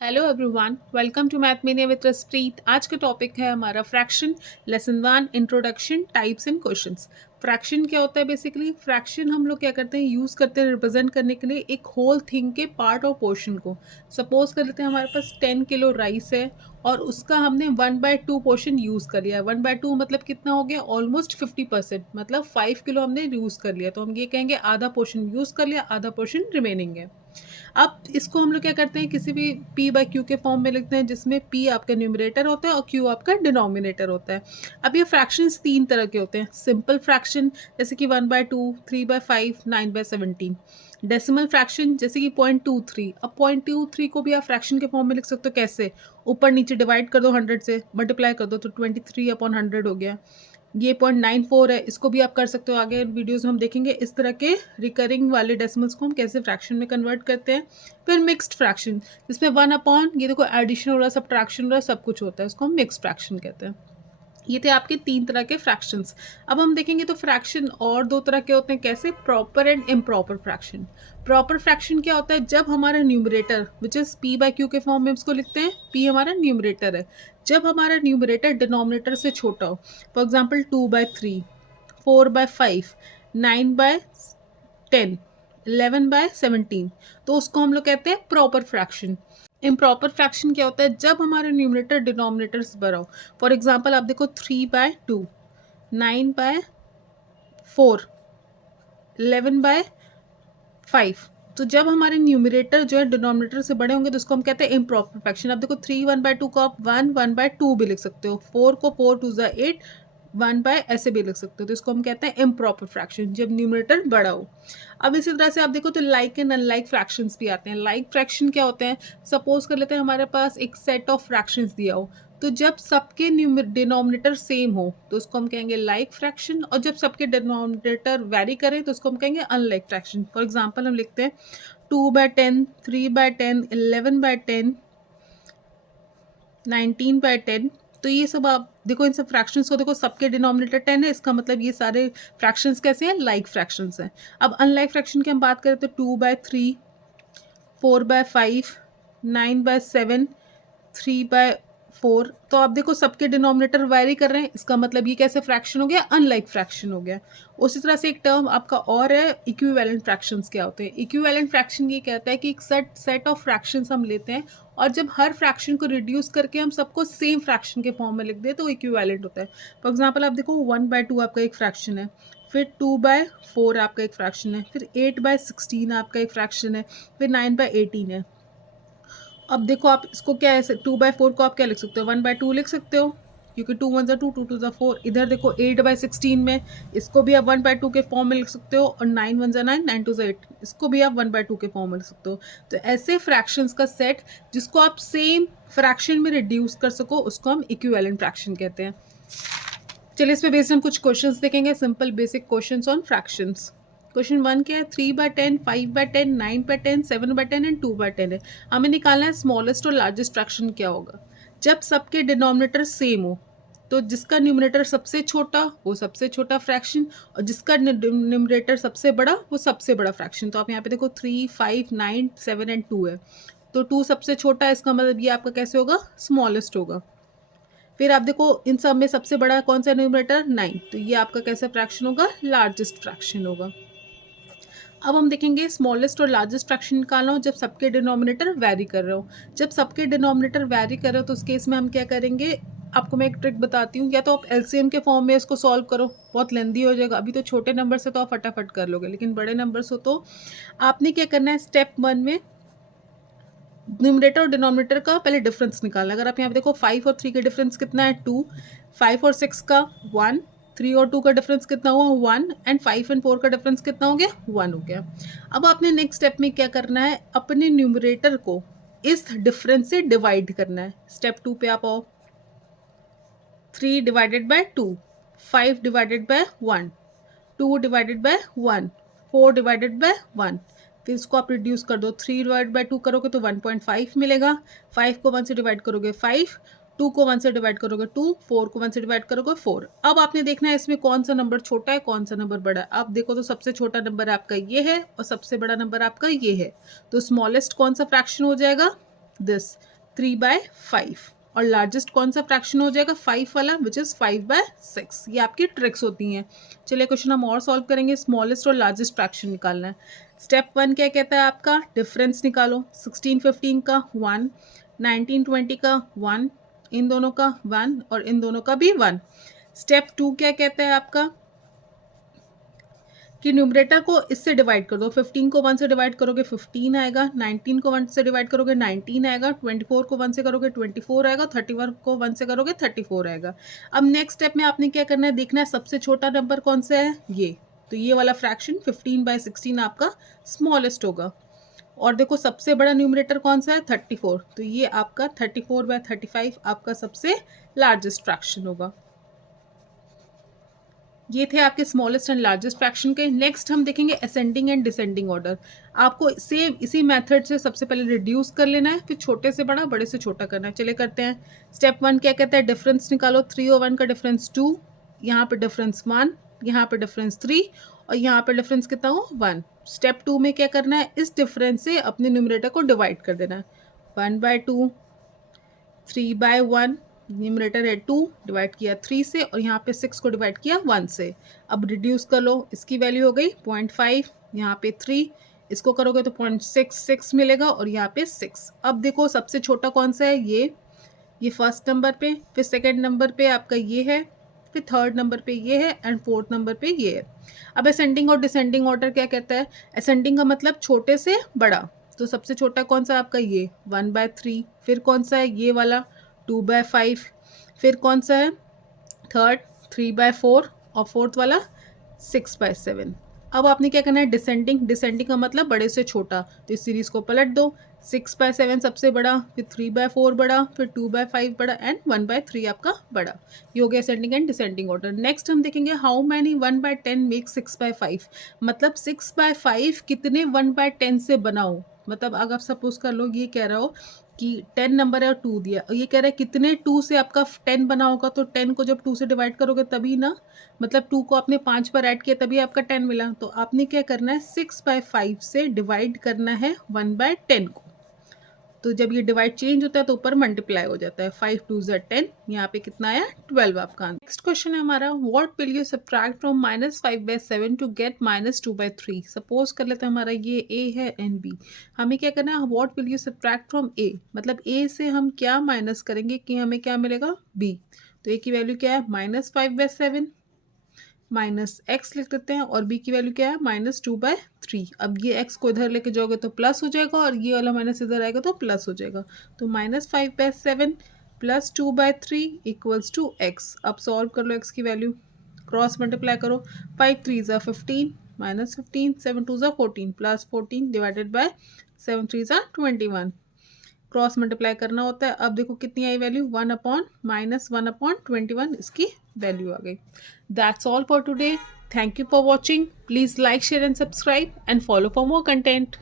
Hello everyone, welcome to math mania with Raspreet. आज का topic है हमारा fraction. Lesson 1, introduction, types and questions. Fraction क्या होता है? बेसिकली फ्रैक्शन हम लोग क्या करते हैं, यूज़ करते हैं रिप्रेजेंट करने के लिए एक होल थिंग के पार्ट और पोर्शन को। सपोज कर लेते हैं हमारे पास 10 किलो राइस है और उसका हमने 1/2 पोर्शन यूज़ कर लिया है। 1/2 मतलब कितना हो गया? ऑलमोस्ट 50%, मतलब 5 किलो हमने यूज़ कर लिया। तो हम ये कहेंगे आधा पोर्शन यूज़ कर लिया, आधा पोर्शन रिमेनिंग है। अब इसको हम लोग क्या करते हैं, किसी भी पी बाई क्यू के फॉर्म में लिखते हैं, जिसमें पी आपका न्यूमरेटर होता है और क्यू आपका डिनोमिनेटर होता है। अब ये फ्रैक्शंस तीन तरह के होते हैं। सिंपल फ्रैक्शन जैसे कि 1/2, 3/5, 9/17। डेसिमल फ्रैक्शन जैसे कि 0.23। अब 0.23 को भी आप फ्रैक्शन के फॉर्म में लिख सकते हो। कैसे? ऊपर नीचे डिवाइड कर दो 100 से, मल्टीप्लाई कर दो तो 23/100 हो गया। ये 0.94 है, इसको भी आप कर सकते हो। आगे वीडियोस में हम देखेंगे इस तरह के रिकरिंग वाले डेसिमल्स को हम कैसे फ्रैक्शन में कन्वर्ट करते हैं। फिर मिक्स्ड फ्रैक्शन, जिसमें 1/, ये देखो एडिशन हो रहा है, सब्ट्रैक्शन हो रहा है, सब कुछ होता है, इसको हम मिक्स्ड फ्रैक्शन कहते हैं। ये थे आपके तीन तरह के फ्रैक्शंस। अब हम देखेंगे तो फ्रैक्शन और दो तरह के होते हैं। कैसे? Proper and improper fraction. Proper fraction क्या होता है? जब हमारा numerator which is P by Q के फॉर्म में इसको लिखते हैं, पी हमारा न्यूमरेटर है। जब हमारा न्यूमरेटर डिनोमिनेटर से छोटा हो, फॉर एग्जाम्पल 2/3, 4/5, 9/10, 11/17, तो उसको हम लोग कहते हैं प्रॉपर फ्रैक्शन। इम्प्रॉपर फ्रैक्शन क्या होता है? जब हमारा न्यूमरेटर डिनोमिनेटर से बड़ा हो। फॉर एग्जाम्पल आप देखो 3/2, 9/4, 11/5। तो जब हमारे न्यूमरेटर जो है डिनोमिनेटर से बड़े होंगे तो उसको हम कहते हैं इम्प्रॉपर फ्रैक्शन। अब देखो 3 1/2 को आप 1/2 भी लिख सकते हो, 4 को 4 2 8, 1/ ऐसे भी लिख सकते हो। तो इसको हम कहते हैं इम्प्रॉपर फ्रैक्शन, जब न्यूमरेटर बड़ा हो। अब इसी तरह से आप देखो तो लाइक एंड अनलाइक फ्रैक्शंस भी आते हैं। लाइक फ्रैक्शन क्या होते हैं? सपोज कर लेते हैं हमारे पास एक सेट ऑफ फ्रैक्शंस दिया हो, तो जब सबके डिनोमिनेटर सेम हो तो उसको हम कहेंगे लाइक फ्रैक्शन, और जब सबके डिनोमिनेटर वेरी करें तो उसको हम कहेंगे अनलाइक फ्रैक्शन। फॉर एग्जाम्पल हम लिखते हैं 2/10, 3/10, 11/10, 19/10। तो ये सब आप देखो, इन सब फ्रैक्शंस को देखो, सबके डिनोमिनेटर 10 है, इसका मतलब ये सारे फ्रैक्शंस कैसे हैं? लाइक फ्रैक्शंस हैं। अब अनलाइक फ्रैक्शन की हम बात करें तो 2/3, 4/5, 9/7, 3/4। तो आप देखो सबके डिनोमिनेटर वेरी कर रहे हैं, इसका मतलब ये कैसे फ्रैक्शन हो गया? अनलाइक फ्रैक्शन हो गया। उसी तरह से एक टर्म आपका और है, इक्विवेलेंट फ्रैक्शंस क्या होते हैं? इक्विवेलेंट फ्रैक्शन ये कहता है कि एक सेट ऑफ फ्रैक्शंस हम लेते हैं और जब हर फ्रैक्शन को रिड्यूस करके हम सबको सेम फ्रैक्शन के फॉर्म में लिख दें तो इक्विवेलेंट होता है। फॉर एग्जाम्पल आप देखो 1/2 आपका एक फ्रैक्शन है, फिर 2/4 आपका एक फ्रैक्शन है, फिर 8/16 आपका एक फ्रैक्शन है, फिर 9/18 है। अब देखो आप इसको क्या है, 2/4 को आप क्या लिख सकते हो? 1/2 लिख सकते हो, क्योंकि 2 1 2, 2 2 4। इधर देखो 8/16 में, इसको भी आप 1/2 के फॉर्म में लिख सकते हो, और 9 1 9, 9 2 8, इसको भी आप 1/2 के फॉर्म में लिख सकते हो। तो ऐसे फ्रैक्शंस का सेट जिसको आप सेम फ्रैक्शन में रिड्यूस कर सको, उसको हम इक्विवेलेंट फ्रैक्शन कहते हैं। चलिए इस पे बेस्ड हम कुछ क्वेश्चंस देखेंगे, simple basic questions on fractions. Question 1 क्या है? 3/10, 5/10, 9/10, 7/10 एंड 2/10 है। हमें निकालना है स्मॉलेस्ट और लार्जेस्ट फ्रैक्शन क्या होगा। जब सबके डिनोमिनेटर सेम हो तो जिसका न्यूमरेटर सबसे छोटा वो सबसे छोटा फ्रैक्शन, और जिसका न्यूमरेटर सबसे बड़ा वो सबसे बड़ा फ्रैक्शन। तो आप यहाँ पे देखो 3, 5, 9, 7 एंड 2 है, तो 2 सबसे छोटा है, इसका मतलब ये आपका कैसे होगा? स्मॉलेस्ट होगा। फिर आप देखो इन सब में सबसे बड़ा कौन सा न्यूमरेटर? 9, तो ये आपका कैसा फ्रैक्शन होगा? लार्जेस्ट फ्रैक्शन होगा। अब हम देखेंगे स्मॉलेस्ट और लार्जेस्ट फ्रैक्शन निकालना हो जब सबके डिनोमिनेटर वैरी कर रहे हो। जब सबके डिनोमिनेटर वैरी कर रहे हो तो उस केस में हम क्या करेंगे? आपको मैं एक ट्रिक बताती हूँ, या तो आप एलसीएम के फॉर्म में इसको सॉल्व करो, बहुत लेंदी हो जाएगा। अभी तो छोटे नंबर से तो आप फटाफट कर लोगे, लेकिन बड़े नंबर से तो आपने क्या करना है, स्टेप 1 में न्यूमरेटर और डिनोमिनेटर का पहले डिफरेंस निकालना। अगर आप यहाँ पे देखो 5 और 3 का डिफरेंस कितना है? 2। 5 और 6 का 1। 3 और 2 का डिफरेंस कितना हुआ? 1। एंड 5 एंड 4 का डिफरेंस कितना हो गया? 1 हो गया। अब आपने नेक्स्ट स्टेप में क्या करना है? अपने न्यूमरेटर को इस डिफरेंस से डिवाइड करना है। स्टेप 2 पे आप आओ। 3 divided by 2, 5 divided by 1, 2 divided by 1, 4 divided by 1। फिर इसको आप रिड्यूस कर दो, 3 डिवाइड बाय 2 करोगे तो 1.5 मिलेगा। 5 को 1 से डिवाइड करोगे 5, 2 को 1 से डिवाइड करोगे 2, 4 को 1 से डिवाइड करोगे 4। अब आपने देखना है इसमें कौन सा नंबर छोटा है, कौन सा नंबर बड़ा है। आप देखो तो सबसे छोटा नंबर आपका ये है और सबसे बड़ा नंबर आपका ये है, तो स्मॉलेस्ट कौन सा फ्रैक्शन हो जाएगा? दिस 3/5 और लार्जेस्ट कौन सा फ्रैक्शन हो जाएगा 5 वाला विच इज़ 5/6। ये आपकी ट्रिक्स होती हैं। चलिए क्वेश्चन हम और सॉल्व करेंगे। स्मॉलेस्ट और लार्जेस्ट फ्रैक्शन निकालना है। स्टेप 1 क्या कहता है आपका, डिफरेंस निकालो। 16-15 का 1, 19-20 का 1, इन दोनों का 1 और इन दोनों का भी 1। स्टेप 2 क्या कहता है आपका कि न्यूमरेटर को इससे डिवाइड कर दो। 15 को 1 से डिवाइड करोगे 15 आएगा, 19 को 1 से डिवाइड करोगे 19 आएगा, 24 को 1 से करोगे 24 आएगा, 31 को 1 से करोगे 34 आएगा। अब नेक्स्ट स्टेप में आपने क्या करना है, देखना है सबसे छोटा नंबर कौन सा है, ये। तो ये वाला फ्रैक्शन 15/16 आपका स्मॉलेस्ट होगा। और देखो सबसे बड़ा न्यूमरेटर कौन सा है 34, तो ये आपका 34/35 आपका सबसे लार्जेस्ट फ्रैक्शन होगा। ये थे आपके स्मॉलेस्ट एंड लार्जेस्ट फ्रैक्शन के। नेक्स्ट हम देखेंगे असेंडिंग एंड डिसेंडिंग ऑर्डर। आपको सेम इसी मेथड से सबसे पहले रिड्यूस कर लेना है, फिर छोटे से बड़ा बड़े से छोटा करना है। चलिए करते हैं। स्टेप 1 क्या कहता है, डिफरेंस निकालो। 3 और 1 का डिफरेंस 2, यहाँ पे डिफरेंस 1, यहाँ पे डिफरेंस 3 और यहाँ पे डिफरेंस कितना हो 1। स्टेप 2 में क्या करना है, इस डिफरेंस से अपने न्यूमरेटर को डिवाइड कर देना है। 1/2, 3/1, न्यूमरेटर है 2, डिवाइड किया 3 से और यहाँ पे 6 को डिवाइड किया 1 से। अब रिड्यूस कर लो, इसकी वैल्यू हो गई 0.5, यहाँ पे 3, इसको करोगे तो 0.66 मिलेगा और यहाँ पे 6। अब देखो सबसे छोटा कौन सा है, ये फर्स्ट नंबर पे, फिर सेकेंड नंबर पे आपका ये है, फिर थर्ड नंबर पे ये है एंड फोर्थ नंबर पे ये है। अब असेंडिंग और डिसेंडिंग ऑर्डर क्या कहता है, असेंडिंग का मतलब छोटे से बड़ा। तो सबसे छोटा कौन सा आपका ये 1/3, फिर कौन सा है ये वाला 2/5, फिर कौन सा है थर्ड 3/4 और फोर्थ वाला 6/7। अब आपने क्या करना है, डिसेंडिंग। डिसेंडिंग का मतलब बड़े से छोटा, तो इस सीरीज को पलट दो। 6/7 सबसे बड़ा, फिर 3/4 बड़ा, फिर 2/5 बड़ा एंड 1/3 आपका बड़ा। ये हो गया ascending and descending order. Next हम देखेंगे हाउ मैनी 1/10 मेक 6/5। मतलब 6/5 कितने 1/10 से बनाओ। मतलब अगर सपोज कर लो ये कह रहा हो कि 10 नंबर है और 2 दिया और ये कह रहा है कितने 2 से आपका 10 बना होगा। तो 10 को जब 2 से डिवाइड करोगे तभी ना, मतलब 2 को आपने 5 पर ऐड किया तभी आपका 10 मिला। तो आपने क्या करना है, 6/5 से डिवाइड करना है 1/10 को। तो जब ये डिवाइड चेंज होता है तो ऊपर मल्टीप्लाई हो जाता है। 5 2 ज़ा 10, यहाँ पे कितना आया 12 आपका। नेक्स्ट क्वेश्चन है हमारा, what will you subtract from -5/7 to get -2/3। Suppose कर लेते हैं हमारा ये ए है एंड बी। हमें क्या करना है, what will you subtract from A, मतलब ए से हम क्या माइनस करेंगे कि हमें क्या मिलेगा बी। तो ए की वैल्यू क्या है -5/7 माइनस एक्स लिख देते हैं और बी की वैल्यू क्या है -2/3। अब ये एक्स को इधर लेके जाओगे तो प्लस हो जाएगा और ये वाला माइनस इधर आएगा तो प्लस हो जाएगा। तो -5/7 प्लस 2/3 इक्वल्स टू एक्स। अब सॉल्व कर लो एक्स की वैल्यू, क्रॉस मल्टीप्लाई करो। 5 3 ज़ा 15 -15, 7 2 ज़ा 14 प्लस 14 डिवाइडेड बाय 7 3 ज़ा 21। क्रॉस मल्टीप्लाई करना होता है। अब देखो कितनी आई वैल्यू, 1/-1/21 इसकी वैल्यू आ गई। That's all for today. Thank you for watching. Please like share and subscribe and follow for more content.